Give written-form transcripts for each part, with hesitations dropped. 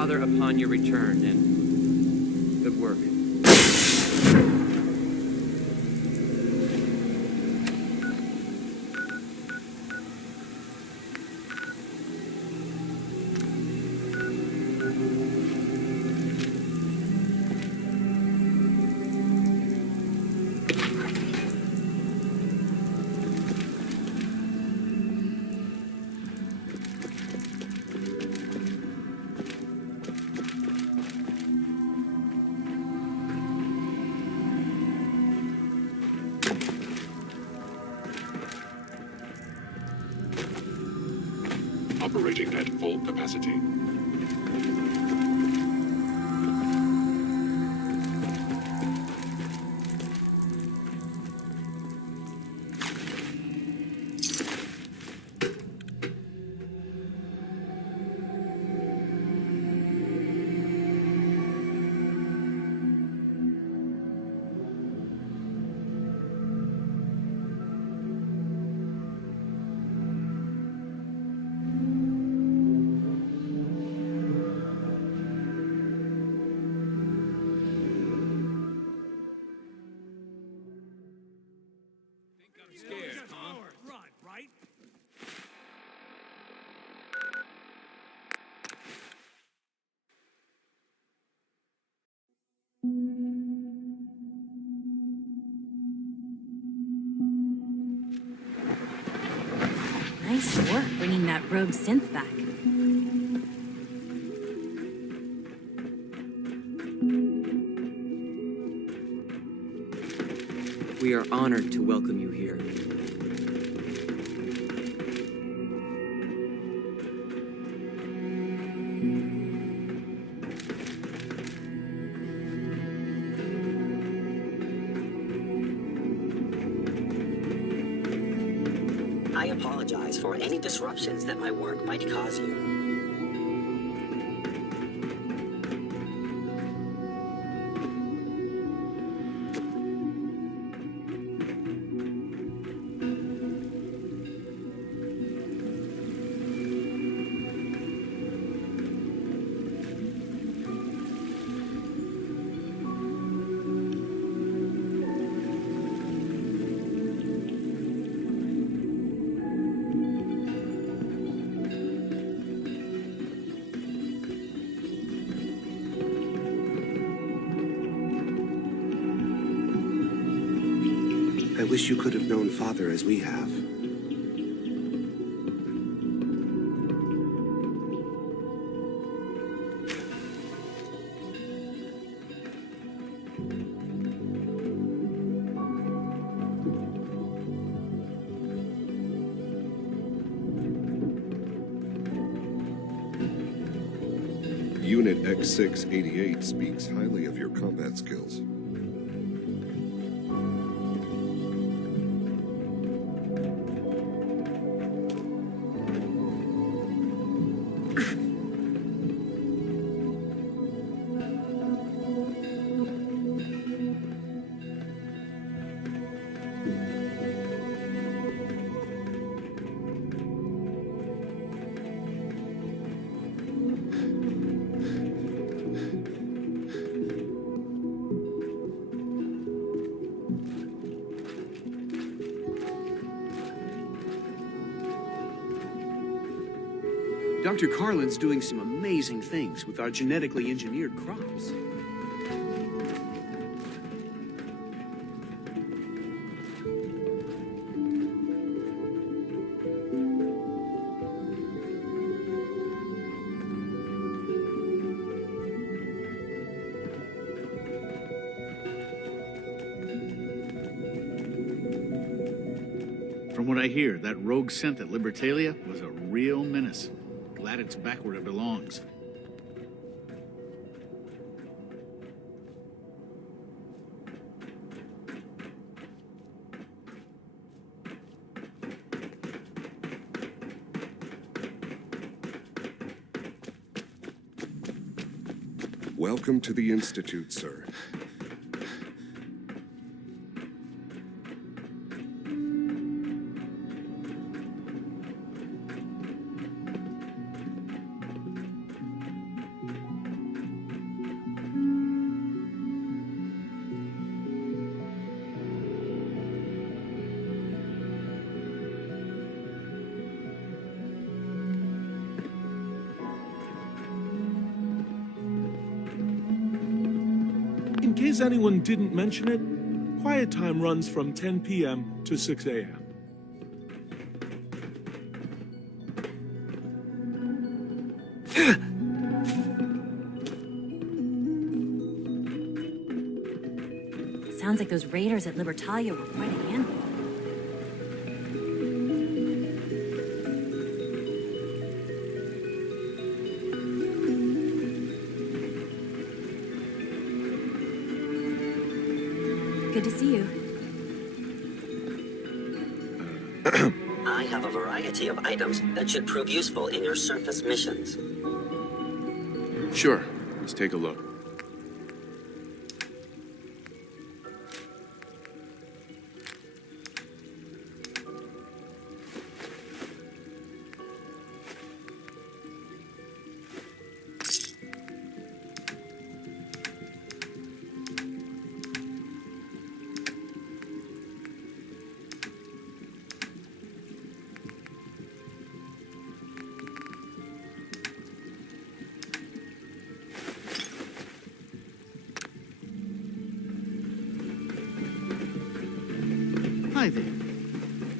father upon your return, and good work. Operating at full capacity. Nice work bringing that rogue synth back. We are honored to welcome you here. I apologize for any disruptions that my work might cause you. I wish you could have known Father as we have. Unit X688 speaks highly of your combat skills. Dr. Carlin's doing some amazing things with our genetically engineered crops. From what I hear, that rogue synth at Libertalia was a real menace. Glad it's back where it belongs. Welcome to the Institute, sir. In case anyone didn't mention it, quiet time runs from 10 p.m. to 6 a.m. Sounds like those raiders at Libertalia were quite a handful. Good to see you. I have a variety of items that should prove useful in your surface missions. Sure. Let's take a look. Hi there.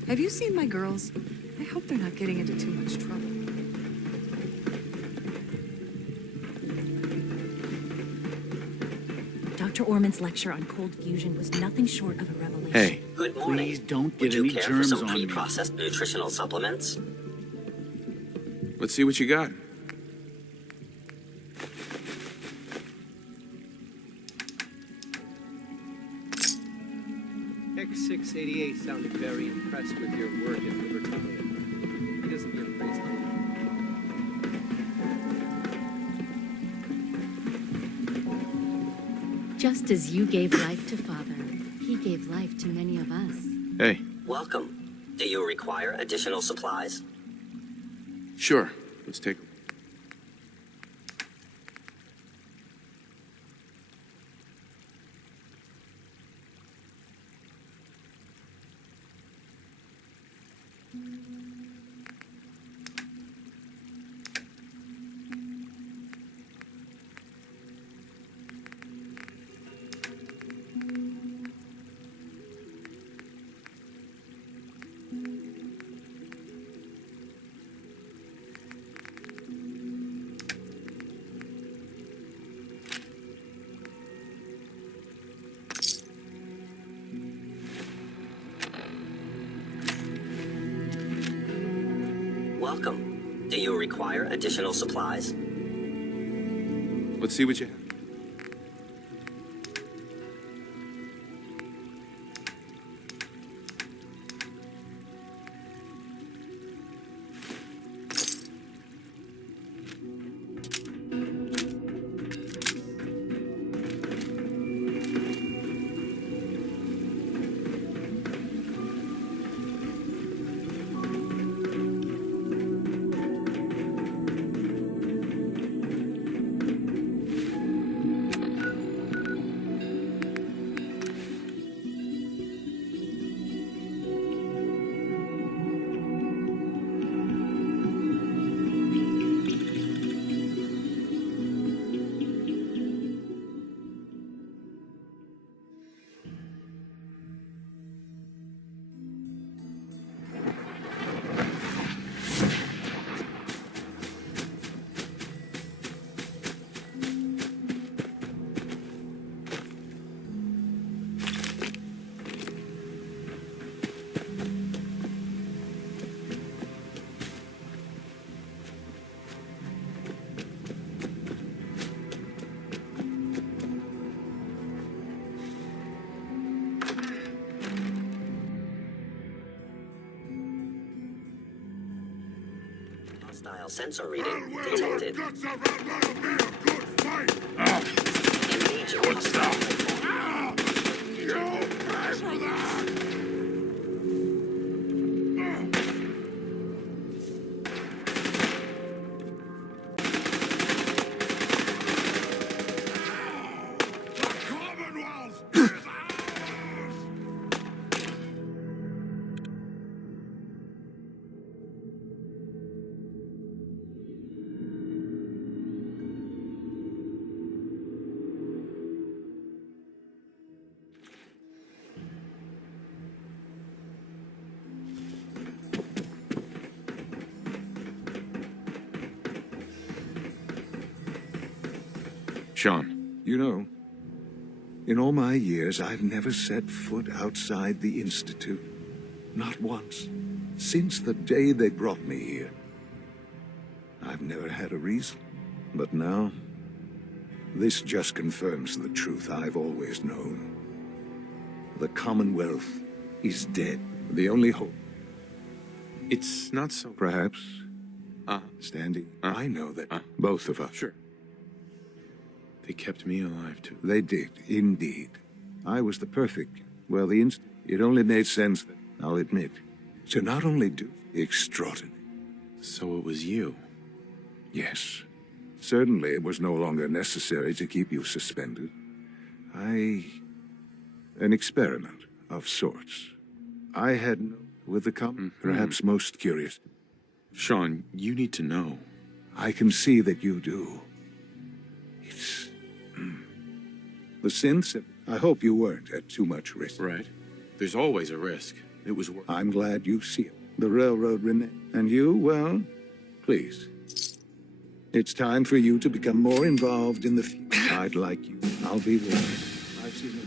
Have you seen my girls? I hope they're not getting into too much trouble. Dr. Orman's lecture on cold fusion was nothing short of a revelation. Hey, Good morning. Please don't Would get you any care for germs some on me. pre-processed nutritional supplements? let's see what you got. X688 sounded very impressed with your work at Libertalia. He doesn't give praise to you. Just as you gave life to Father, he gave life to many of us. Hey, Welcome. Do you require additional supplies? sure. Let's take a Welcome. Do you require additional supplies? Let's see what you have. Hostile sensor reading detected. Engaging hostile life form. Sean. You know, in all my years, I've never set foot outside the Institute. Not once. Since the day they brought me here. I've never had a reason. But now, this just confirms the truth I've always known. The Commonwealth is dead. The only hope. It's not so... Perhaps. Standing. I know that. Both of us. Sure. They kept me alive, too. They did, indeed. I was the perfect... Well, it only made sense, I'll admit, to not only do the extraordinary. So it was you. Yes. Certainly it was no longer necessary to keep you suspended. An experiment of sorts. I had no... With the perhaps most curious. Sean, you need to know. I can see that you do. It's... The synths... I hope you weren't at too much risk. Right. There's always a risk. It was worth... I'm glad you see it. The railroad remains. And you, well, please. It's time for you to become more involved in the future. I'd like you. I'll be with you. I've seen enough.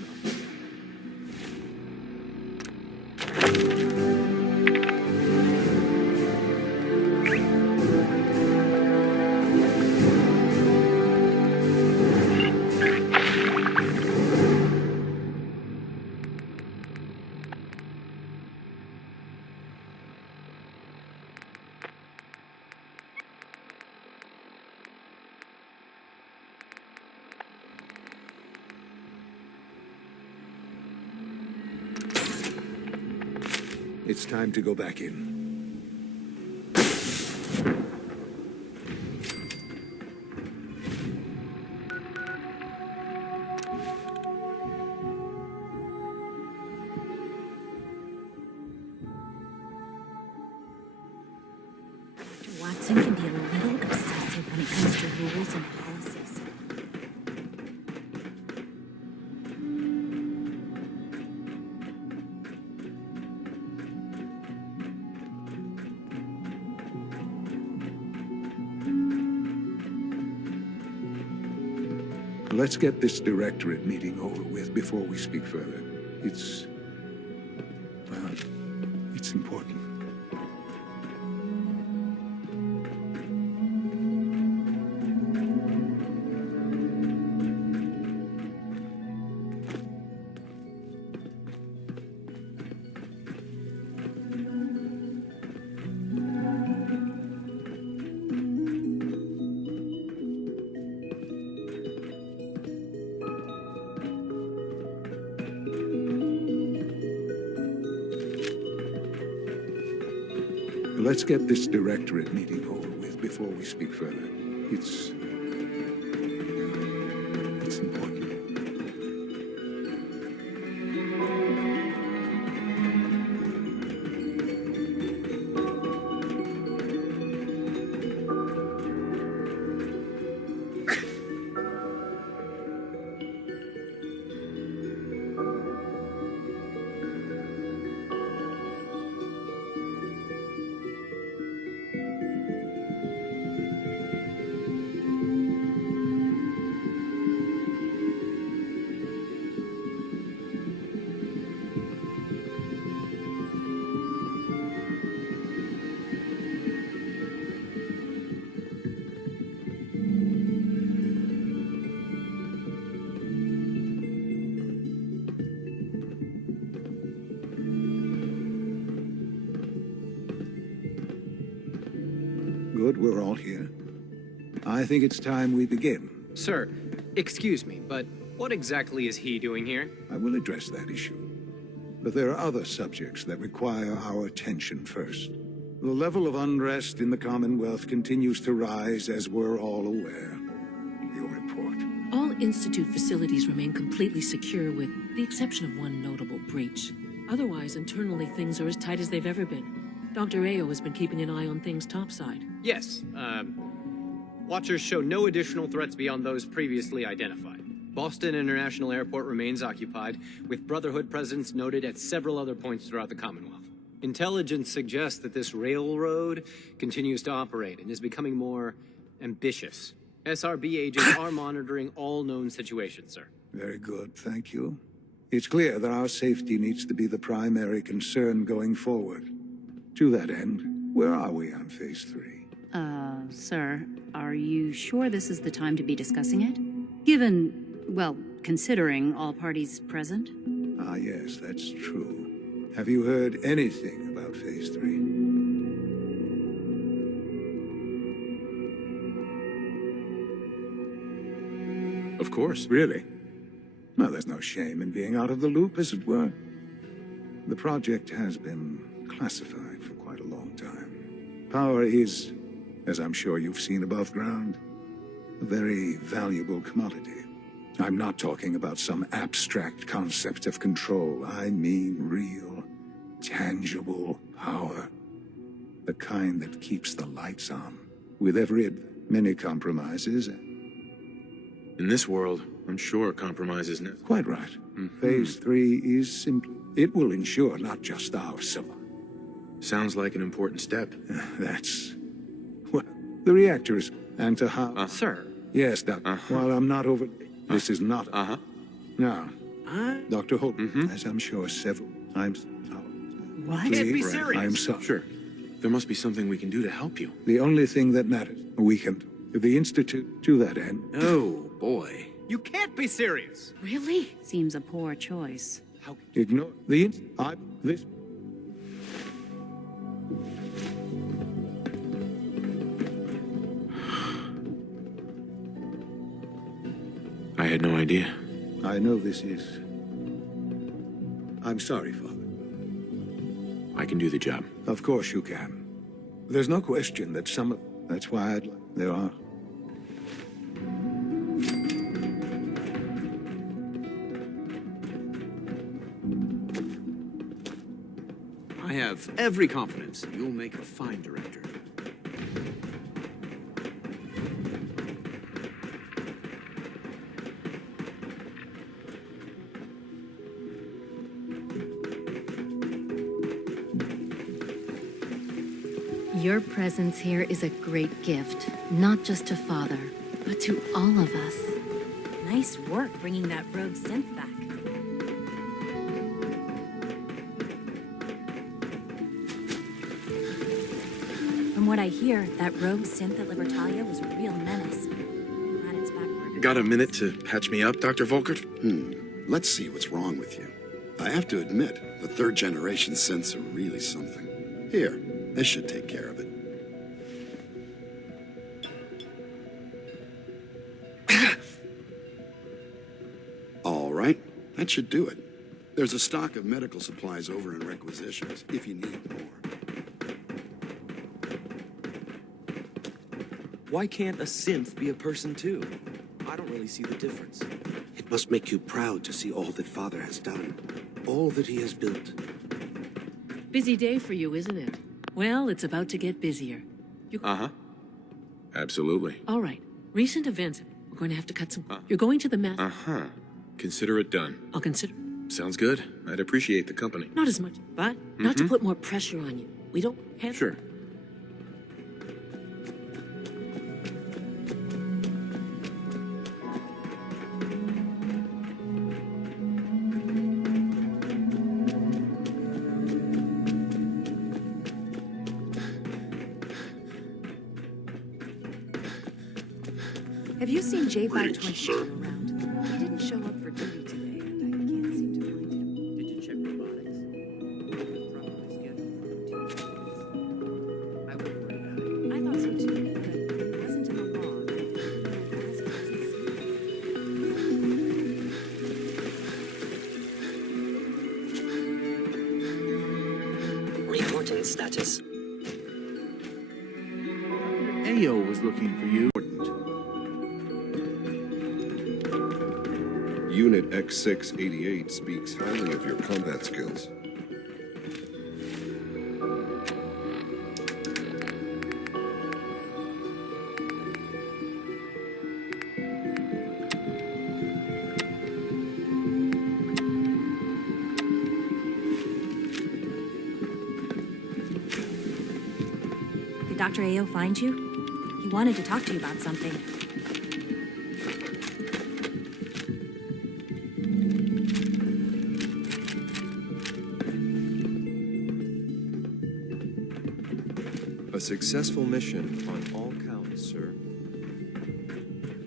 It's time to go back in. Watson can be a little obsessive when it comes to rules and policies. Let's get this directorate meeting over with before we speak further. It's important. Let's get this directorate meeting over with before we speak further. It's important. Good, we're all here. I think it's time we begin. Sir, excuse me, but what exactly is he doing here? I will address that issue. But there are other subjects that require our attention first. The level of unrest in the Commonwealth continues to rise, as we're all aware. Your report. All Institute facilities remain completely secure with the exception of one notable breach. Otherwise, internally, things are as tight as they've ever been. Dr. Ao has been keeping an eye on things topside. Yes, Watchers show no additional threats beyond those previously identified. Boston International Airport remains occupied, with Brotherhood presence noted at several other points throughout the Commonwealth. Intelligence suggests that this railroad continues to operate and is becoming more ambitious. SRB agents are monitoring all known situations, sir. Very good, thank you. It's clear that our safety needs to be the primary concern going forward. To that end, where are we on Phase 3? Sir, are you sure this is the time to be discussing it? Given, well, considering all parties present? Ah, yes, that's true. Have you heard anything about Phase 3? Of course. Really? Well, there's no shame in being out of the loop, as it were. The project has been classified for quite a long time. Power is, as I'm sure you've seen above ground, a very valuable commodity. I'm not talking about some abstract concept of control. I mean real, tangible power. The kind that keeps the lights on. With many compromises. In this world, I'm sure compromise is necessary. Quite right. Phase 3 is simple. It will ensure not just our survival. Sounds like an important step. That's... well, the reactors, and to how... Sir. Yes, Doctor. While I'm not over... This is not... Now, Dr. Holt, as I'm sure several times... What? Can't be serious. I'm sorry. Sure. There must be something we can do to help you. The only thing that matters, we can... The Institute, to that end... Oh, boy. You can't be serious. Really? Seems a poor choice. Ignore the... This... I had no idea. I know this is... I'm sorry, Father. I can do the job. Of course you can. There's no question that some... That's why there are... I have every confidence you'll make a fine director. Your presence here is a great gift, not just to Father, but to all of us. Nice work bringing that rogue synth back. From what I hear, that rogue synth at Libertalia was a real menace. Glad it's back. Got a minute to patch me up, Dr. Volkert? Let's see what's wrong with you. I have to admit, the third-generation synths are really something. Here, this should take care of it. All right, that should do it. There's a stock of medical supplies over in requisitions, if you need more. Why can't a synth be a person too? I don't really see the difference. It must make you proud to see all that Father has done. All that he has built. Busy day for you, isn't it? Well, it's about to get busier. Absolutely. All right. Recent events. We're going to have to cut some... You're going to the math... Consider it done. I'll consider... Sounds good. I'd appreciate the company. Not as much, but not to put more pressure on you. We don't have... Sure. Have you seen J522 around? He didn't show up for duty today, and I can't seem to find him. Did you check robotics? Probably scheduled for routine. I wouldn't worry about it. I thought so too, but it wasn't in the log. Reporting status. Ayo was looking for you. Unit X688 speaks highly of your combat skills. Did Dr. Ayo find you? He wanted to talk to you about something. successful mission on all counts, sir.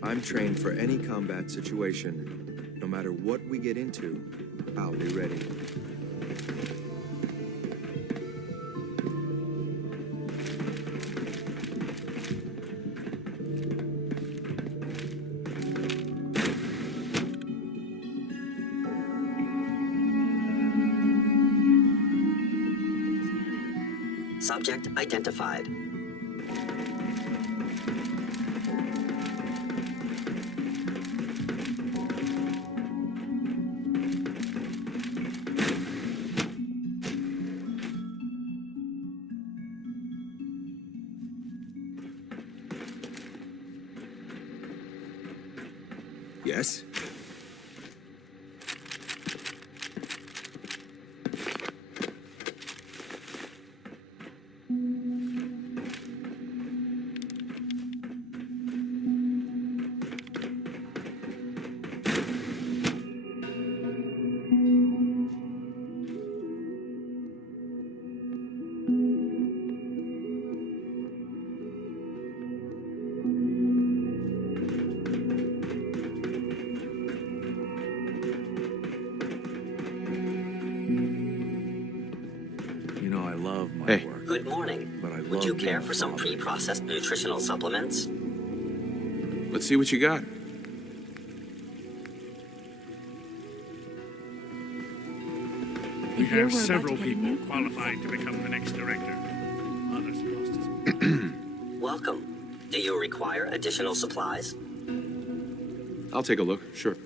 I'm trained for any combat situation. No matter what we get into, I'll be ready. Subject identified. Yes? You know, I love my Hey. work. Good morning. But I Would you love care being for a some father. pre-processed nutritional supplements? Let's see what you got. We Here have we're about several to get a people new qualified to become the next director. Others lost his... Welcome. Do you require additional supplies? I'll take a look, sure.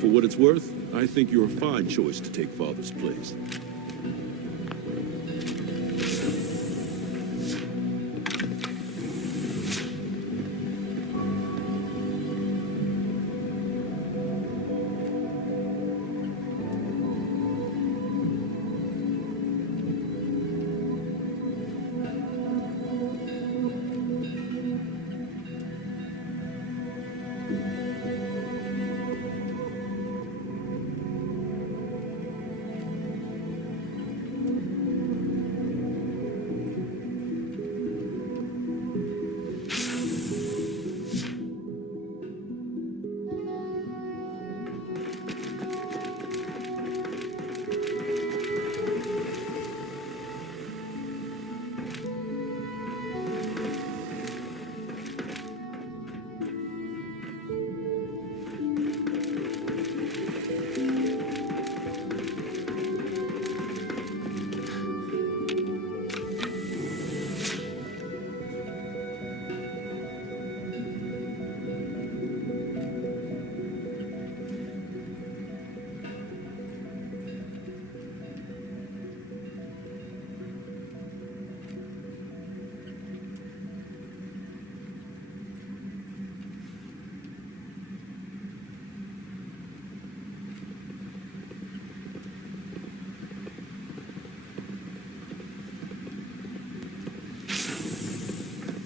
For what it's worth, I think you're a fine choice to take Father's place.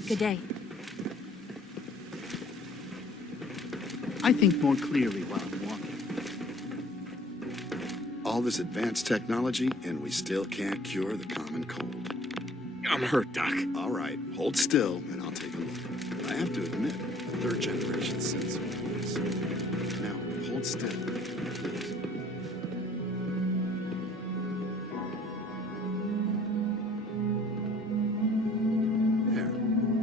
Good day. I think more clearly while I'm walking. All this advanced technology, and we still can't cure the common cold. I'm hurt, Doc. All right, hold still, and I'll take a look. I have to admit, the third generation sensor works. Now, hold still, please. There.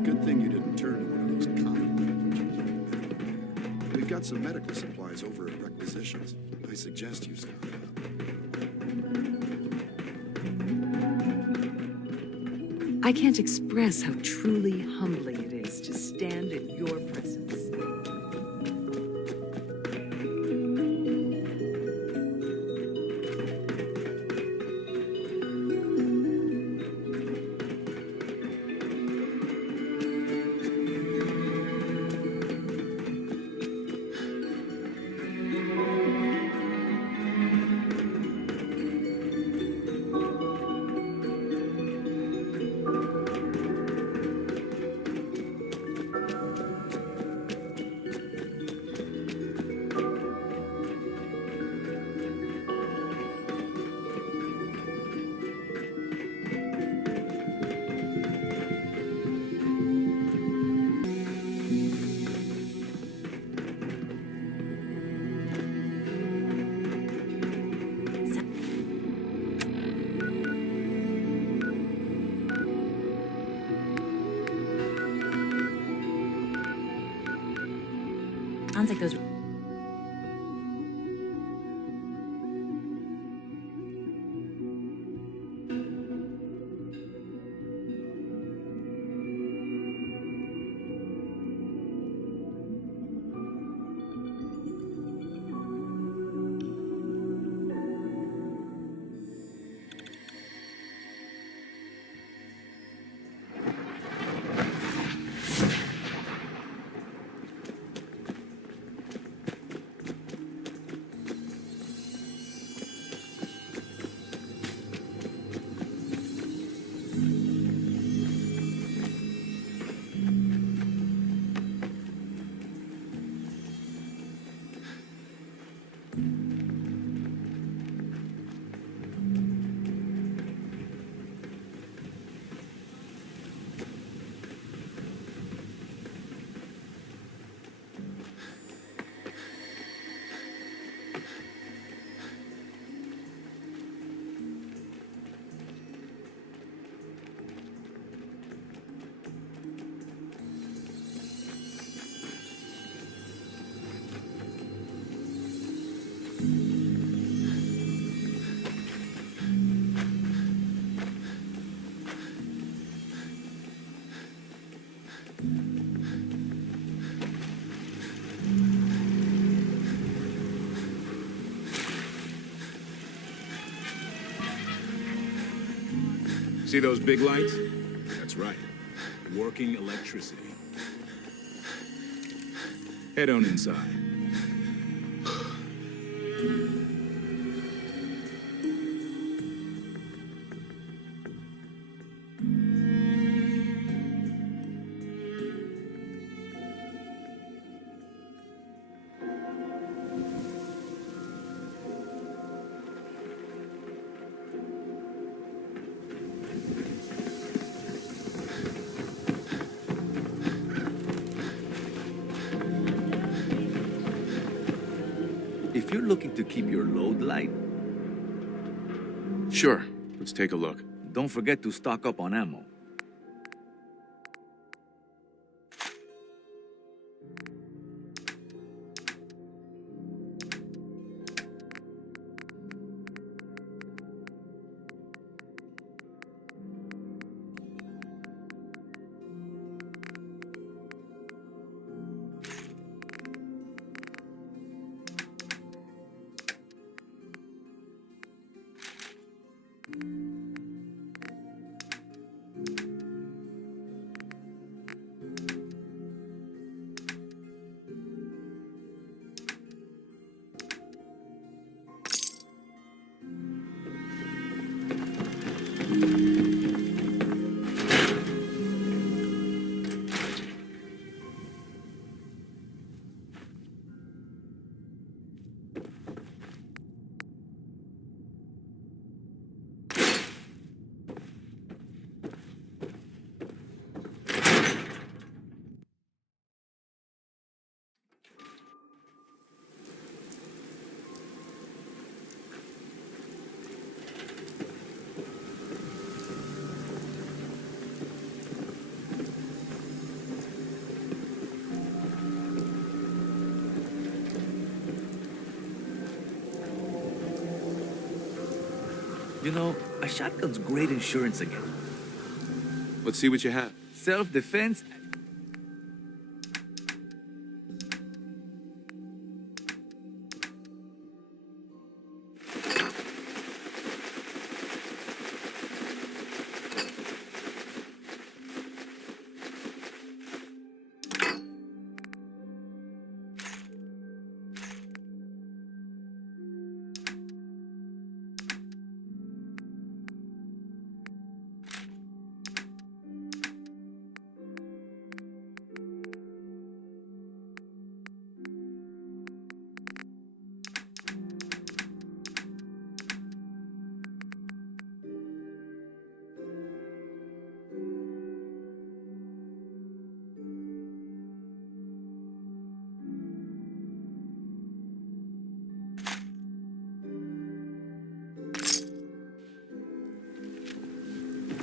Good thing you didn't turn to one of those comic book butchers. We've got some medical supplies over at Requisitions. I suggest you stop up. I can't express how truly humbling it is to stand in your presence. Sounds like those. See those big lights? That's right. Working electricity. Head on inside. If you're looking to keep your load light, Sure. Let's take a look. don't forget to stock up on ammo. You know, a shotgun's great insurance again. Let's see what you have. Self-defense?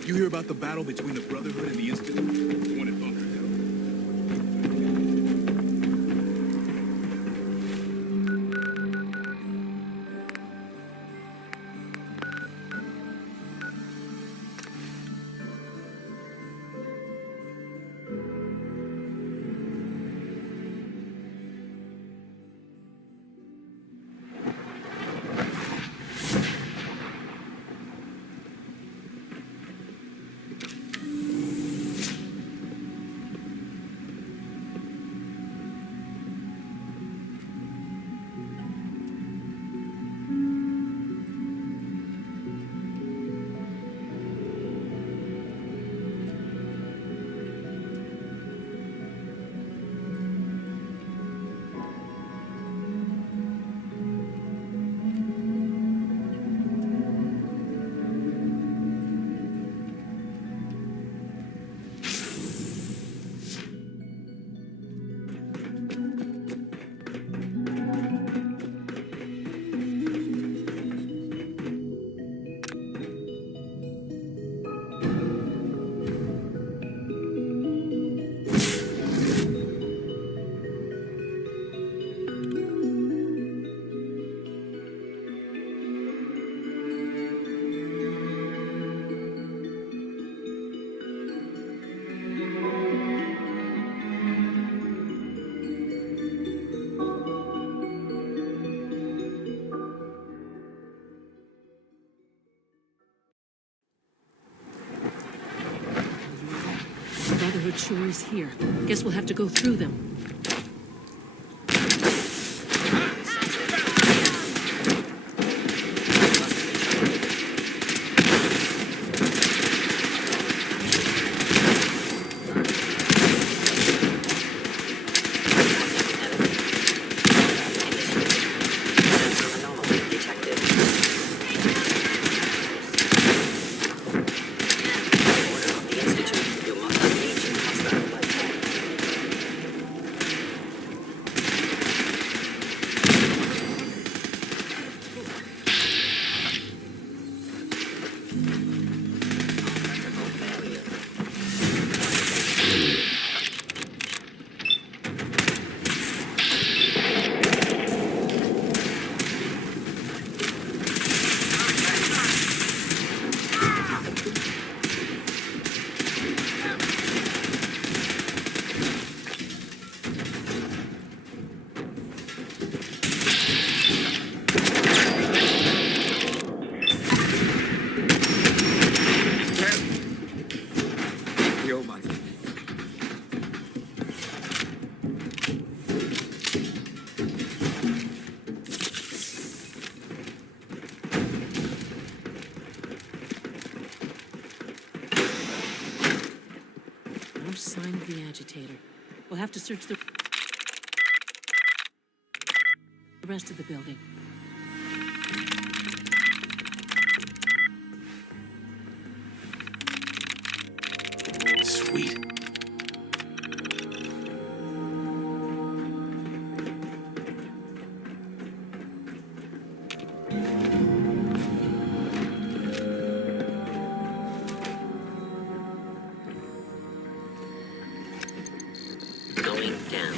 You hear about the battle between the Brotherhood and the Institute? The one at Bunker Hill? The Brotherhood sure is here. Guess we'll have to go through them. No sign of the agitator. We'll have to search the rest of the building. Sweet. Going down.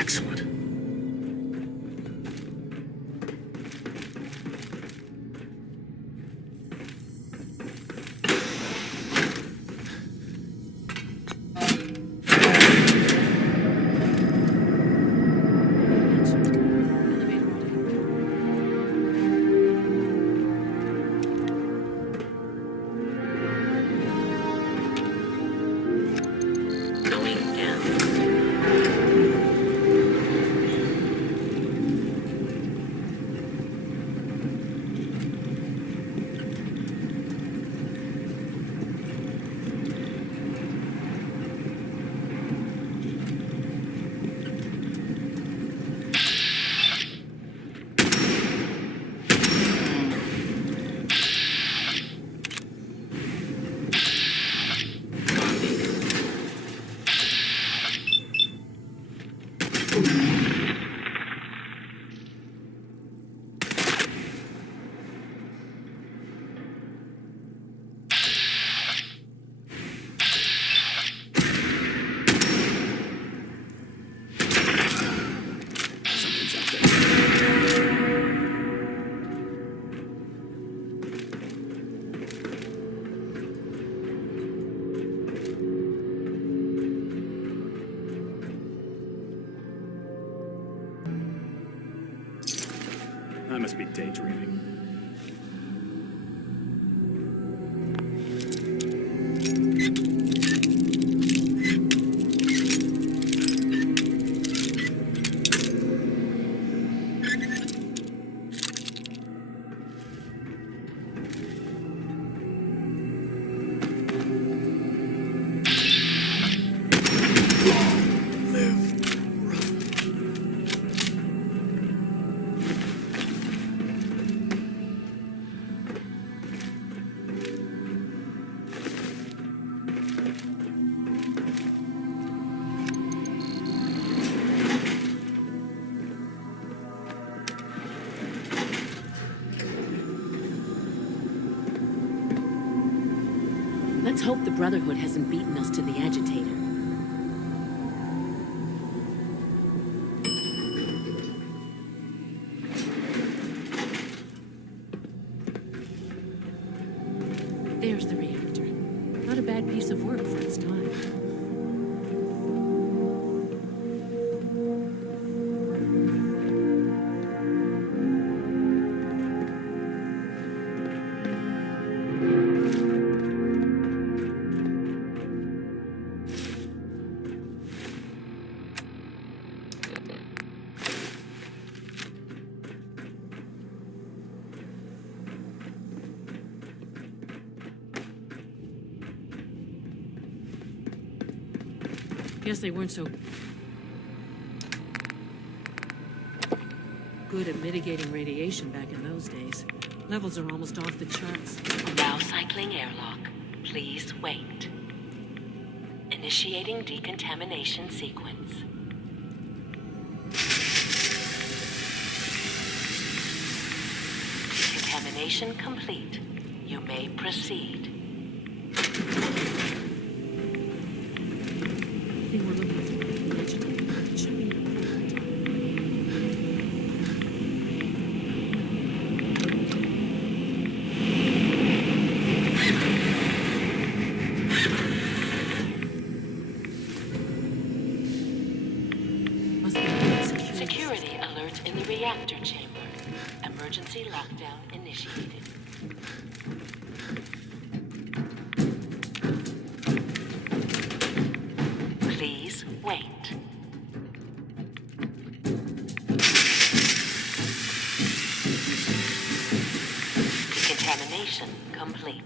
Excellent. Going down. I must be daydreaming. Let's hope the Brotherhood hasn't beaten us to the agitator. There's the reactor. Not a bad piece of work for its time. Guess they weren't so good at mitigating radiation back in those days. Levels are almost off the charts. Now cycling airlock. Please wait. Initiating decontamination sequence. Decontamination complete. You may proceed. I think we're looking for the agitator. It should be in a port. Must be good security. Security alert in the reactor chamber. Emergency lockdown initiated. Please wait. Decontamination complete.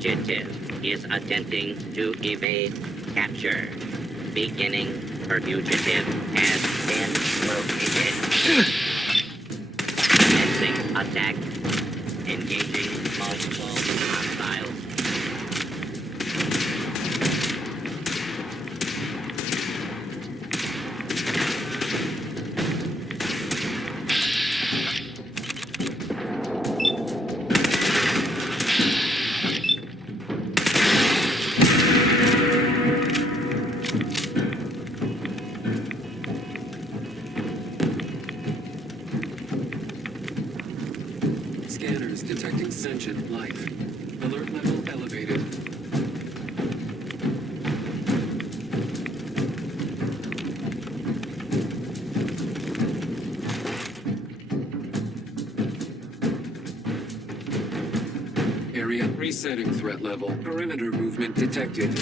fugitive is attempting to evade capture. Beginning for fugitive has been located. Commencing attack. Engaging multiple hostiles. Scanners detecting sentient life. Alert level elevated. Area resetting threat level. Perimeter movement detected.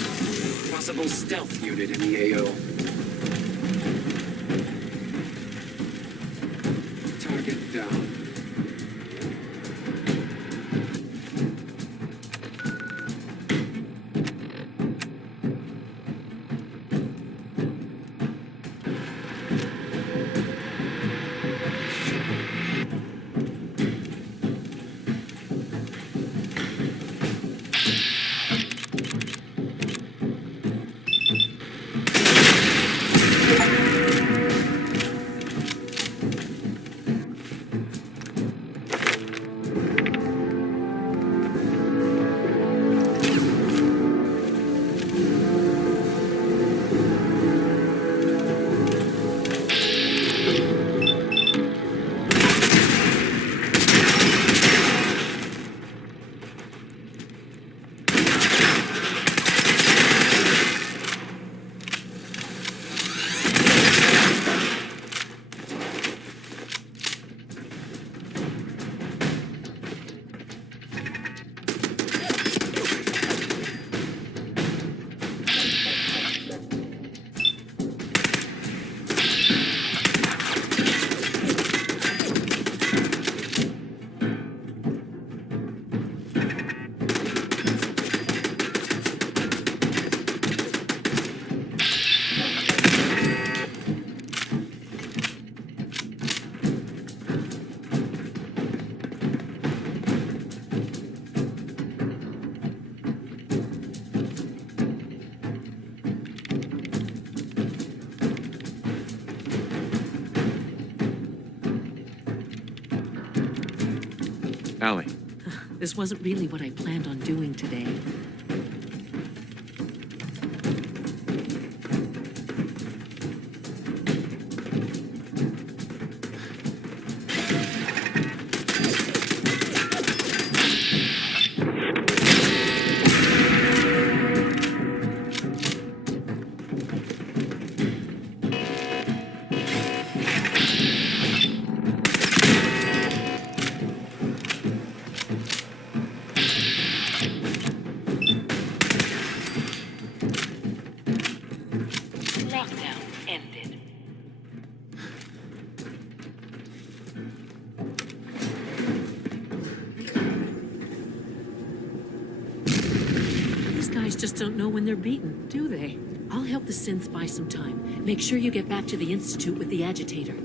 Possible stealth unit in the AO. Target down. Allie. This wasn't really what I planned on doing today. Lockdown ended. These guys just don't know when they're beaten, do they? I'll help the synths buy some time. Make sure you get back to the Institute with the agitator.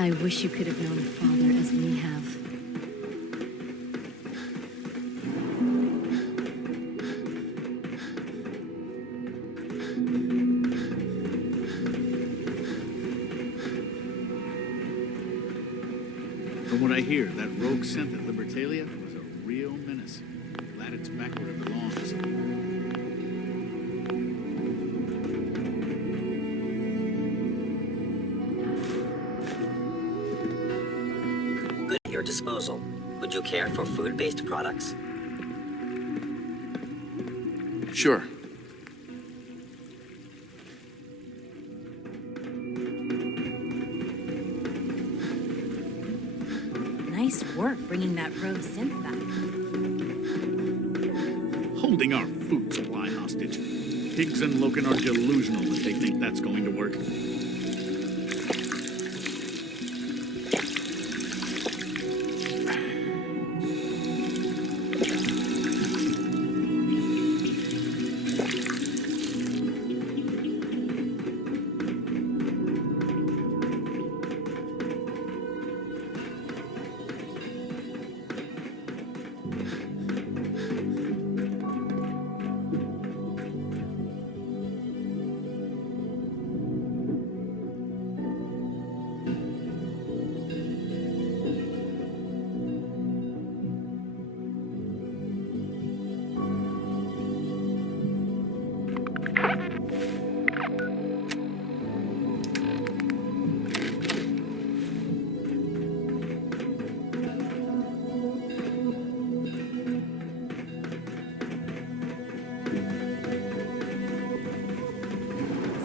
I wish you could have known a father as we have. From what I hear, that rogue scent at Libertalia was a real menace. Glad it's back where it belongs. Good at your disposal. Would you care for food-based products? Sure. Nice work bringing that rogue synth back. Holding our food supply hostage. Higgs and Loken are delusional that they think that's going to work.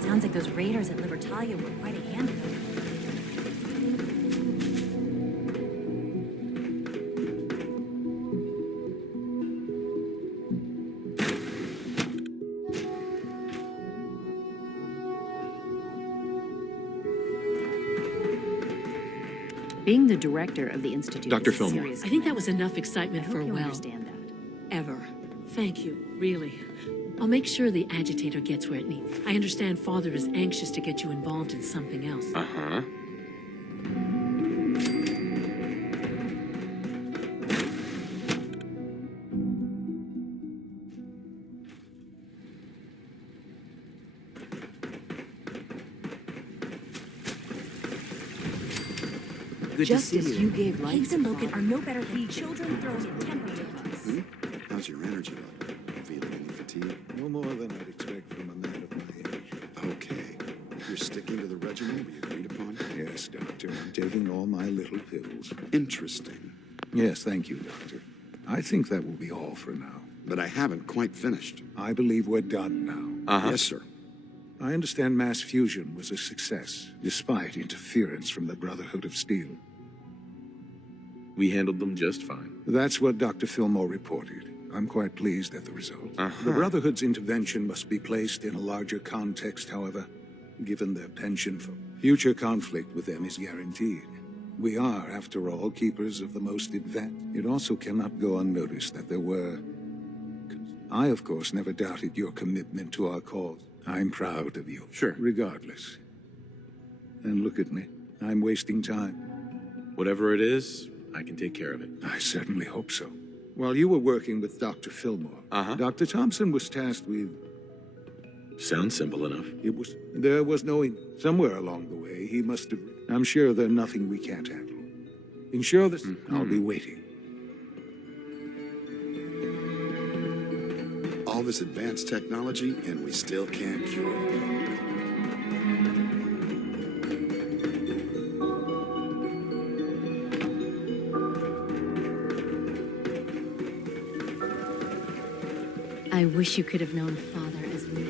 Sounds like those raiders at Libertalia were quite a handful. Being the director of the Institute Dr. is a Fillmore. serious I think that matter. was enough excitement I for a hope you while. understand that. Ever. Thank you, really. I'll make sure the agitator gets where it needs. I understand Father is anxious to get you involved in something else. Uh-huh. Good Just to as see you gave life Higgs and Loken are no better than children throwing a temper Hmm? How's your energy level? Feeling any fatigue? No more than I'd expect from a man of my age. Okay. You're sticking to the regimen we agreed upon? Yes, Doctor. I'm taking all my little pills. Interesting. Yes, thank you, Doctor. I think that will be all for now. But I haven't quite finished. I believe we're done now. Uh-huh. Yes, sir. I understand mass fusion was a success, despite interference from the Brotherhood of Steel. We handled them just fine. That's what Dr. Fillmore reported. I'm quite pleased at the result. The Brotherhood's intervention must be placed in a larger context, however, given their penchant for future conflict with them is guaranteed. We are, after all, keepers of the most advanced. It also cannot go unnoticed that there were... I, of course, never doubted your commitment to our cause. I'm proud of you. Sure. Regardless. And look at me. I'm wasting time. Whatever it is, I can take care of it. I certainly hope so. While you were working with Dr. Fillmore, Dr. Thompson was tasked with... Sounds simple enough. There was no... Somewhere along the way, he must have... I'm sure there's nothing we can't handle. Ensure this... I'll be waiting. All this advanced technology, and we still can't cure the problem. I wish you could have known Father as we...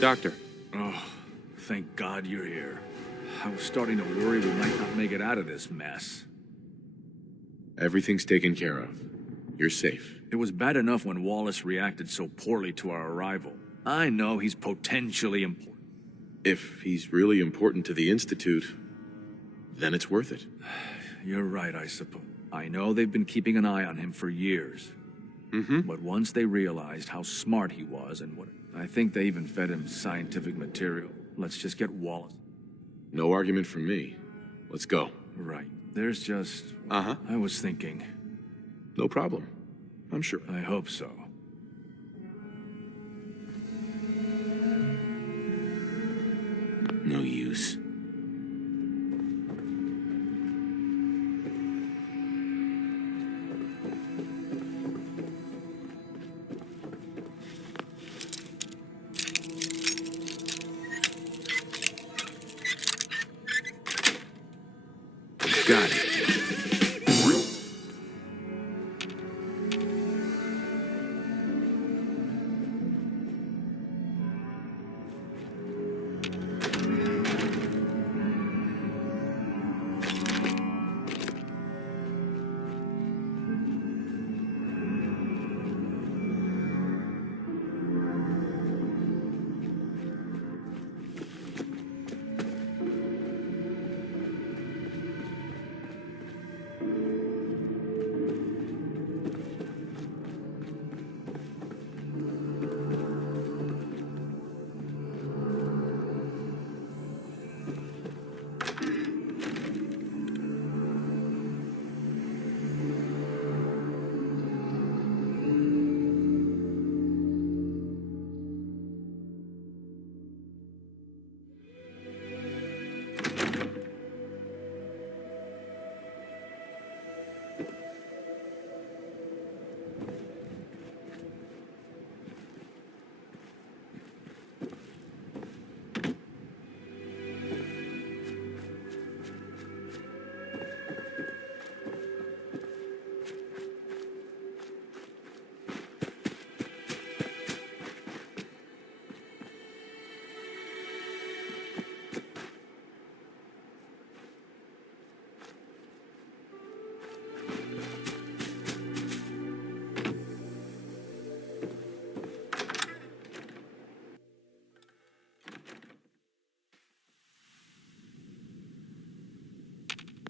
Doctor. Oh, thank God you're here. I was starting to worry we might not make it out of this mess. Everything's taken care of. You're safe. It was bad enough when Wallace reacted so poorly to our arrival. I know he's potentially important. If he's really important to the Institute, then it's worth it. You're right, I suppose. I know they've been keeping an eye on him for years. But once they realized how smart he was and what... I think they even fed him scientific material. Let's just get Wallace. No argument from me. Let's go. Right. There's just... Uh-huh. I was thinking... No problem. I'm sure. I hope so. No use. Got it.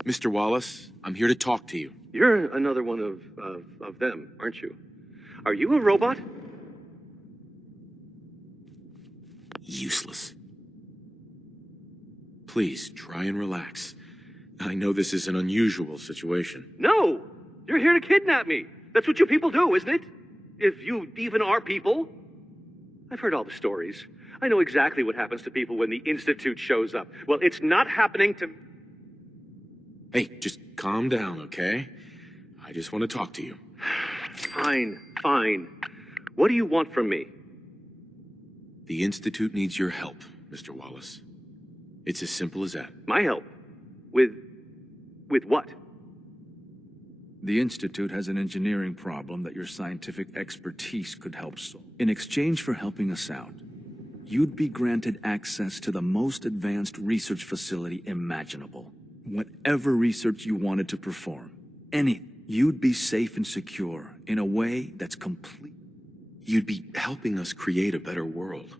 Mr. Wallace, I'm here to talk to you. You're another one of them, aren't you? Are you a robot? Useless. Please, try and relax. I know this is an unusual situation. No! You're here to kidnap me. That's what you people do, isn't it? If you even are people. I've heard all the stories. I know exactly what happens to people when the Institute shows up. Well, it's not happening to... Hey, just calm down, okay? I just want to talk to you. Fine, fine. What do you want from me? The Institute needs your help, Mr. Wallace. It's as simple as that. My help? With what? The Institute has an engineering problem that your scientific expertise could help solve. In exchange for helping us out, you'd be granted access to the most advanced research facility imaginable. Whatever research you wanted to perform, anything, you'd be safe and secure in a way that's complete. You'd be helping us create a better world.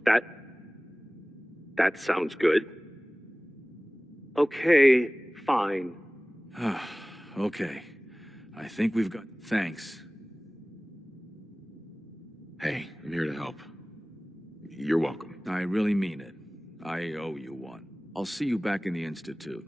That sounds good. Okay, fine. Okay. I think we've got... Thanks. Hey, I'm here to help. You're welcome. I really mean it. I owe you one. I'll see you back in the Institute.